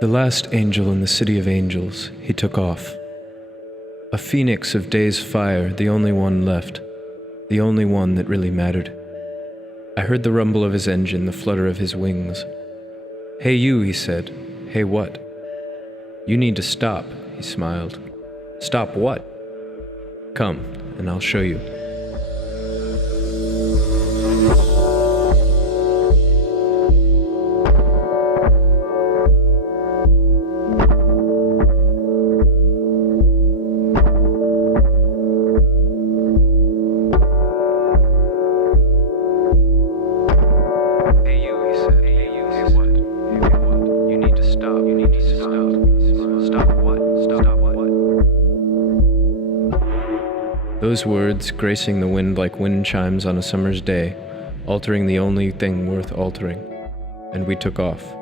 The last angel in the city of angels, he took off. A phoenix of day's fire, the only one left, the only one that really mattered. I heard the rumble of his engine, the flutter of his wings. "Hey you," he said. "Hey what?" "You need to stop," he smiled. "Stop what?" "Come, and I'll show you." Those words, gracing the wind like wind chimes on a summer's day, altering the only thing worth altering. And we took off.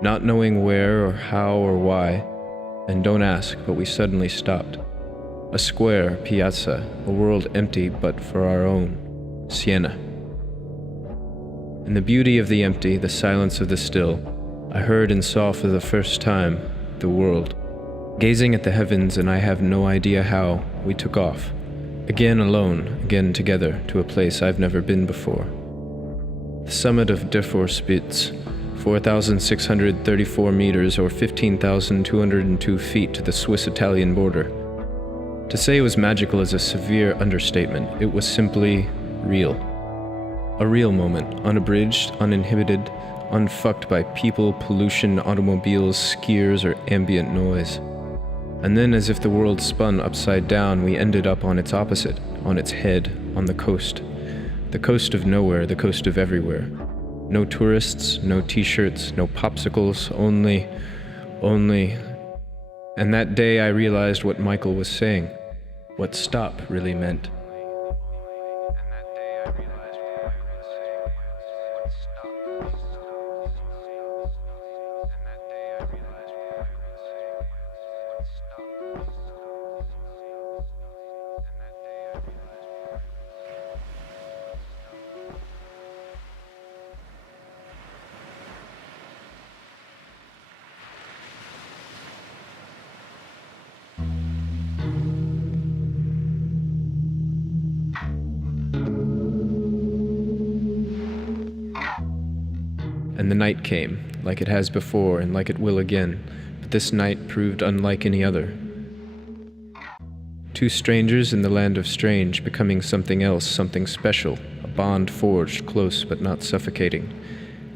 Not knowing where or how or why, and don't ask, but we suddenly stopped. A square, piazza, a world empty but for our own, Siena. In the beauty of the empty, the silence of the still, I heard and saw for the first time the world. Gazing at the heavens, and I have no idea how, we took off. Again alone, again together, to a place I've never been before. The summit of Der Vorspitz, 4,634 meters or 15,202 feet to the Swiss-Italian border. To say it was magical is a severe understatement. It was simply real. A real moment, unabridged, uninhibited, unfucked by people, pollution, automobiles, skiers, or ambient noise. And then, as if the world spun upside down, we ended up on its opposite, on its head, on the coast. The coast of nowhere, the coast of everywhere. No tourists, no t-shirts, no popsicles, only... And that day I realized what Michael was saying, what stop really meant. And the night came, like it has before and like it will again, but this night proved unlike any other. Two strangers in the land of strange, becoming something else, something special, a bond forged, close but not suffocating.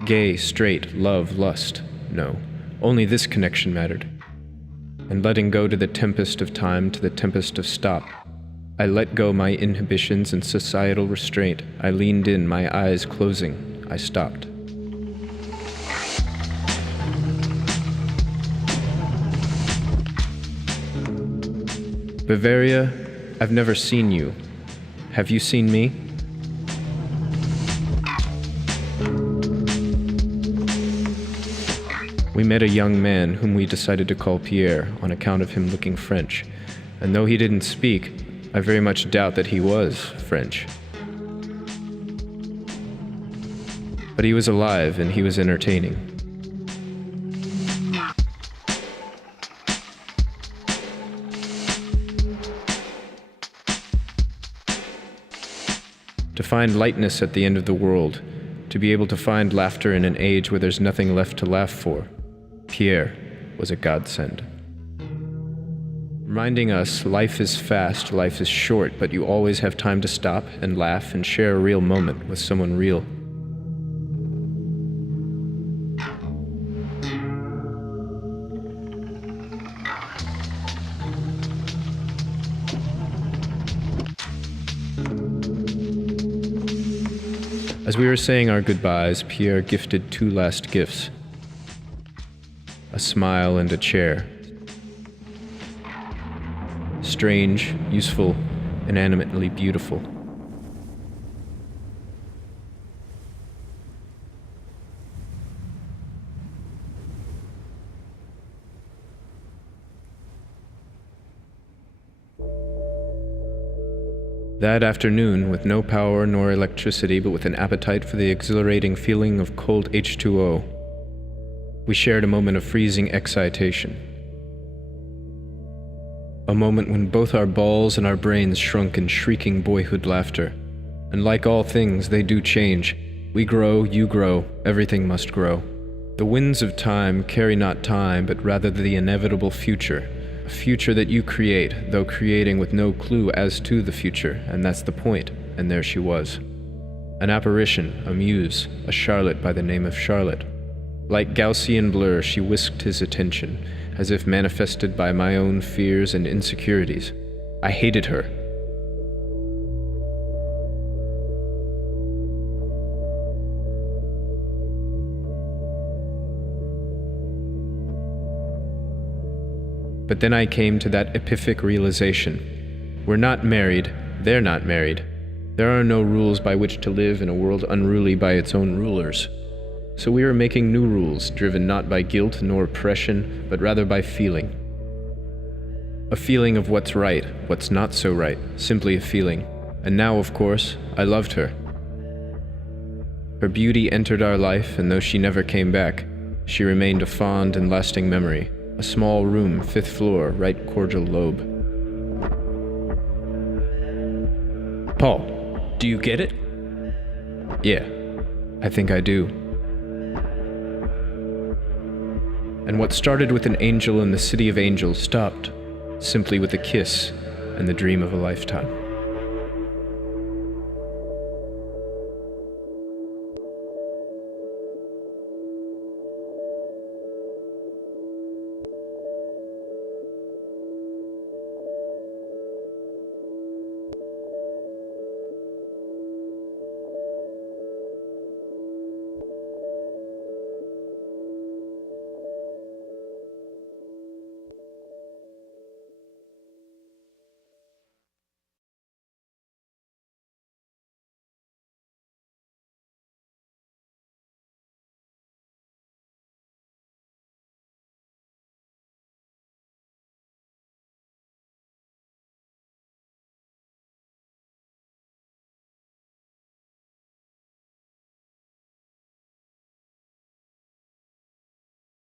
Gay, straight, love, lust. No, only this connection mattered. And letting go to the tempest of time, to the tempest of stop. I let go my inhibitions and societal restraint. I leaned in, my eyes closing. I stopped. Bavaria, I've never seen you. Have you seen me? We met a young man whom we decided to call Pierre on account of him looking French, and though he didn't speak, I very much doubt that he was French. But he was alive and he was entertaining. To find lightness at the end of the world, to be able to find laughter in an age where there's nothing left to laugh for, Pierre was a godsend. Reminding us life is fast, life is short, but you always have time to stop and laugh and share a real moment with someone real. As we were saying our goodbyes, Pierre gifted two last gifts. A smile and a chair. Strange, useful, inanimately beautiful. That afternoon, with no power nor electricity, but with an appetite for the exhilarating feeling of cold H2O, We shared a moment of freezing excitation. A moment when both our balls and our brains shrunk in shrieking boyhood laughter. And like all things, they do change. We grow, you grow, everything must grow. The winds of time carry not time, but rather the inevitable future. A future that you create, though creating with no clue as to the future, and that's the point. And there she was. An apparition, a muse, a Charlotte by the name of Charlotte. Like Gaussian blur, she whisked his attention, as if manifested by my own fears and insecurities. I hated her. But then I came to that epiphanic realization. We're not married, they're not married. There are no rules by which to live in a world unruly by its own rulers. So we are making new rules, driven not by guilt nor oppression, but rather by feeling. A feeling of what's right, what's not so right, simply a feeling. And now, of course, I loved her. Her beauty entered our life, and though she never came back, she remained a fond and lasting memory. A small room, 5th floor, right cordial lobe. Paul, do you get it? Yeah, I think I do. And what started with an angel in the city of angels stopped, simply with a kiss and the dream of a lifetime.